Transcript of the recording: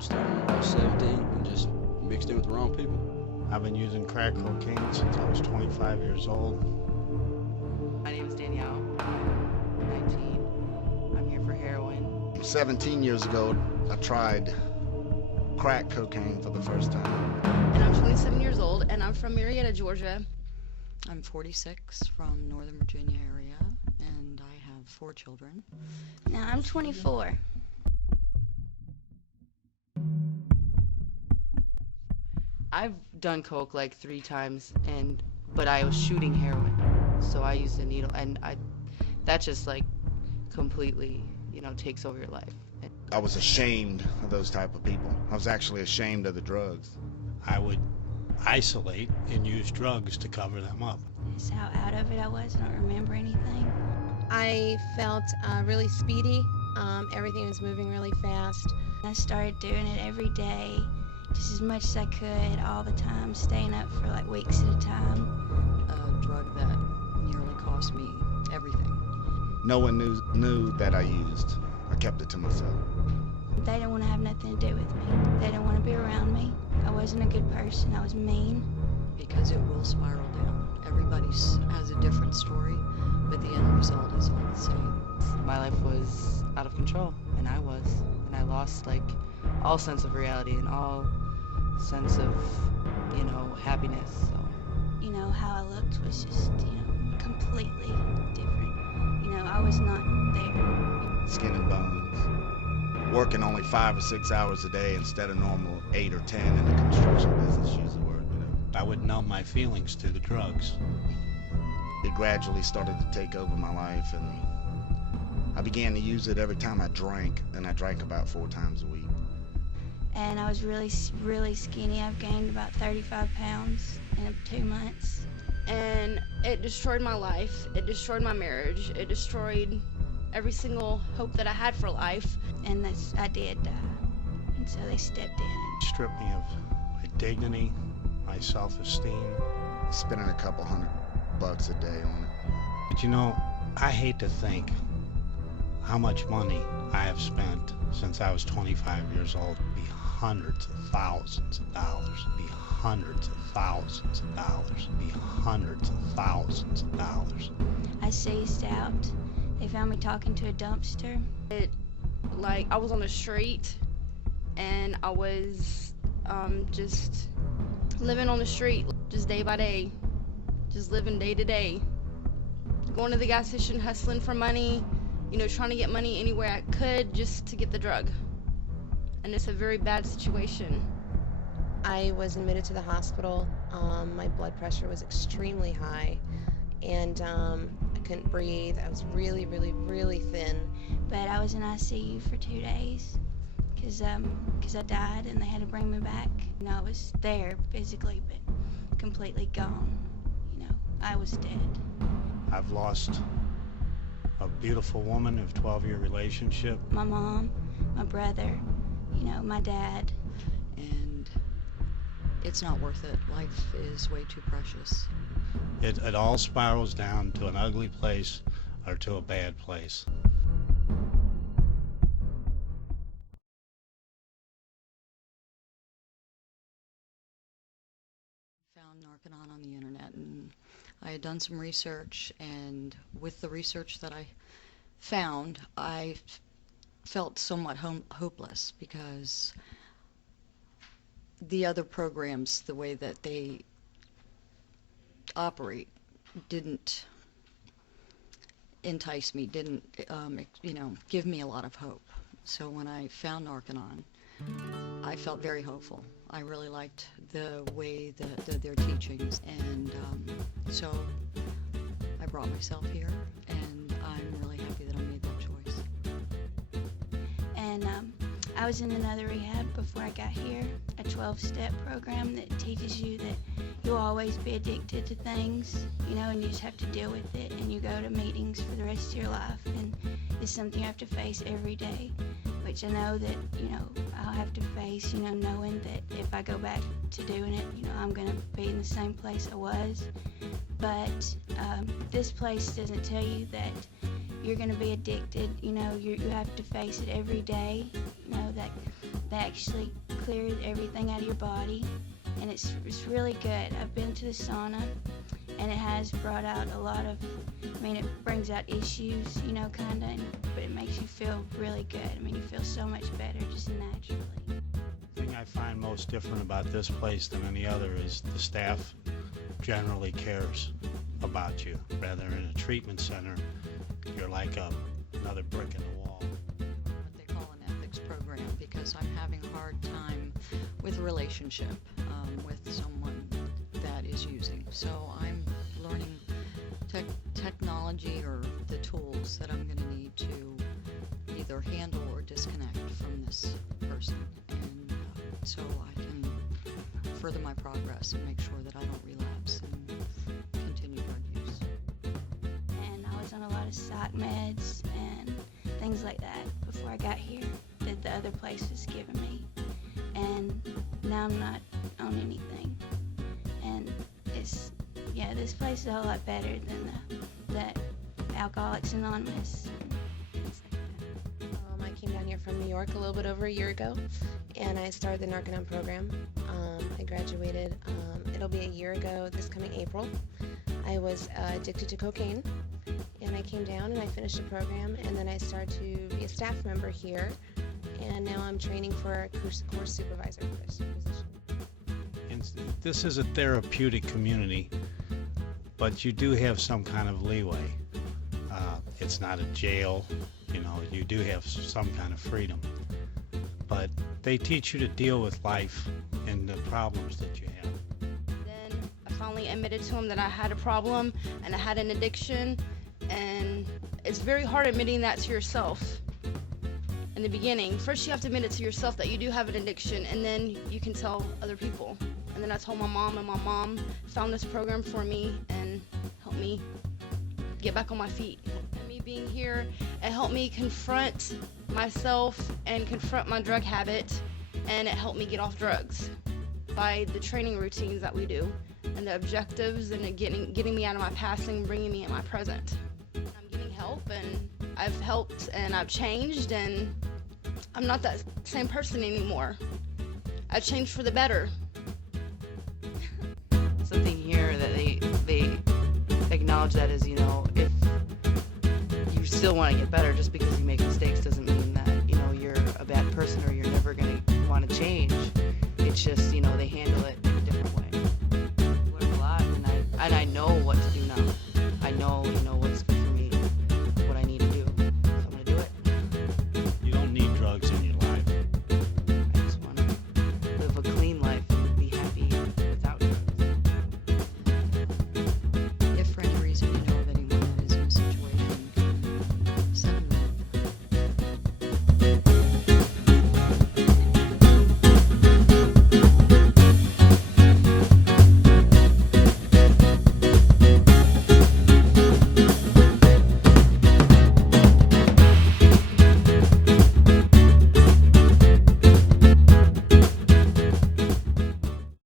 I started when I was 17 and just mixed in with the wrong people. I've been using crack cocaine since I was 25 years old. My name is Danielle. I'm 19. I'm here for heroin. 17 years ago, I tried crack cocaine for the first time. And I'm 27 years old, and I'm from Marietta, Georgia. I'm 46 from Northern Virginia area, and I have 4 children. Now I'm 24. I've done coke like 3 times, but I was shooting heroin, so I used a needle, and that just like completely, takes over your life. I was ashamed of those type of people. I was actually ashamed of the drugs. I would isolate and use drugs to cover them up. That's how out of it I was. I don't remember anything. I felt really speedy. Everything was moving really fast. I started doing it every day, just as much as I could, all the time, staying up for like weeks at a time. A drug that nearly cost me everything. No one knew that I used. I kept it to myself. They didn't want to have nothing to do with me. They didn't want to be around me. I wasn't a good person. I was mean. Because it will spiral down. Everybody has a different story, but the end result is all the same. My life was out of control, and I lost like all sense of reality and all sense of, happiness. So. How I looked was just, completely different. I was not there. Skin and bones. Working only 5 or 6 hours a day instead of normal 8 or 10 in the construction business, use the word. I would numb my feelings to the drugs. It gradually started to take over my life, and I began to use it every time I drank, and I drank about 4 times a week. And I was really, really skinny. I've gained about 35 pounds in 2 months. And it destroyed my life. It destroyed my marriage. It destroyed every single hope that I had for life. And I did die. And so they stepped in. It stripped me of my dignity, my self-esteem. Spending a couple $100 a day on it. But I hate to think how much money I have spent since I was 25 years old. It'd be hundreds of thousands of dollars. It'd be hundreds of thousands of dollars. It'd be hundreds of thousands of dollars. I seized out. They found me talking to a dumpster. I was on the street, and I was just living on the street, just day by day, just living day to day. Going to the gas station, hustling for money, trying to get money anywhere I could just to get the drug. And it's a very bad situation. I was admitted to the hospital. My blood pressure was extremely high, and I couldn't breathe. I was really, really, really thin. But I was in ICU for 2 days because I died and they had to bring me back. I was there physically, but completely gone. I was dead. I've lost a beautiful woman of 12-year relationship. My mom, my brother, my dad. And it's not worth it. Life is way too precious. It all spirals down to an ugly place or to a bad place. Found Narconon on the internet, and I had done some research, and with the research that I found, I felt somewhat hopeless because the other programs, the way that they operate, didn't entice me, didn't give me a lot of hope. So when I found Narconon, I felt very hopeful. I really liked the way that their teachings, and so I brought myself here, and I'm really happy that I made that choice. And I was in another rehab before I got here, a 12-step program that teaches you that you'll always be addicted to things, and you just have to deal with it, and you go to meetings for the rest of your life, and it's something you have to face every day, which I know that, I'll have to face, knowing that if I go back to doing it, I'm going to be in the same place I was. But this place doesn't tell you that you're going to be addicted. You have to face it every day. That They actually clear everything out of your body, and it's really good. I've been to the sauna, and it has brought out a lot of, I mean, it brings out issues, you know, kind of, but it makes you feel really good. I mean, you feel so much better just naturally. The thing I find most different about this place than any other is the staff generally cares about you. Rather, in a treatment center, you're like another brick in the wall. What they call an ethics program, because I'm having a hard time with a relationship with someone that is using. So I'm learning technology or the tools that I'm going to need to either handle or disconnect from this person, and so I can further my progress and make sure that I don't relapse and continue drug use. And I was on a lot of psych meds and things like that before I got here that the other place was giving me. And now I'm not on anything. And it's, yeah, this place is a whole lot better than that Alcoholics Anonymous. I came down here from New York a little bit over a year ago, and I started the Narconon program. I graduated, it'll be a year ago this coming April. I was addicted to cocaine, and I came down and I finished the program, and then I started to be a staff member here, and now I'm training for a course supervisor position. And this is a therapeutic community, but you do have some kind of leeway. It's not a jail, you know, you do have some kind of freedom. But they teach you to deal with life and the problems that you have. Then I finally admitted to him that I had a problem and I had an addiction, and it's very hard admitting that to yourself in the beginning. First you have to admit it to yourself that you do have an addiction, and then you can tell other people. And then I told my mom, and my mom found this program for me and helped me get back on my feet. And me being here, it helped me confront myself and confront my drug habit, and it helped me get off drugs by the training routines that we do and the objectives, and it getting me out of my past and bringing me in my present. I'm getting help, and I've helped, and I've changed, and I'm not that same person anymore. I've changed for the better. Something here that they acknowledge that is, you know, if you still want to get better, just because you make mistakes doesn't mean that, you know, you're a bad person or you're never going to want to change. It's just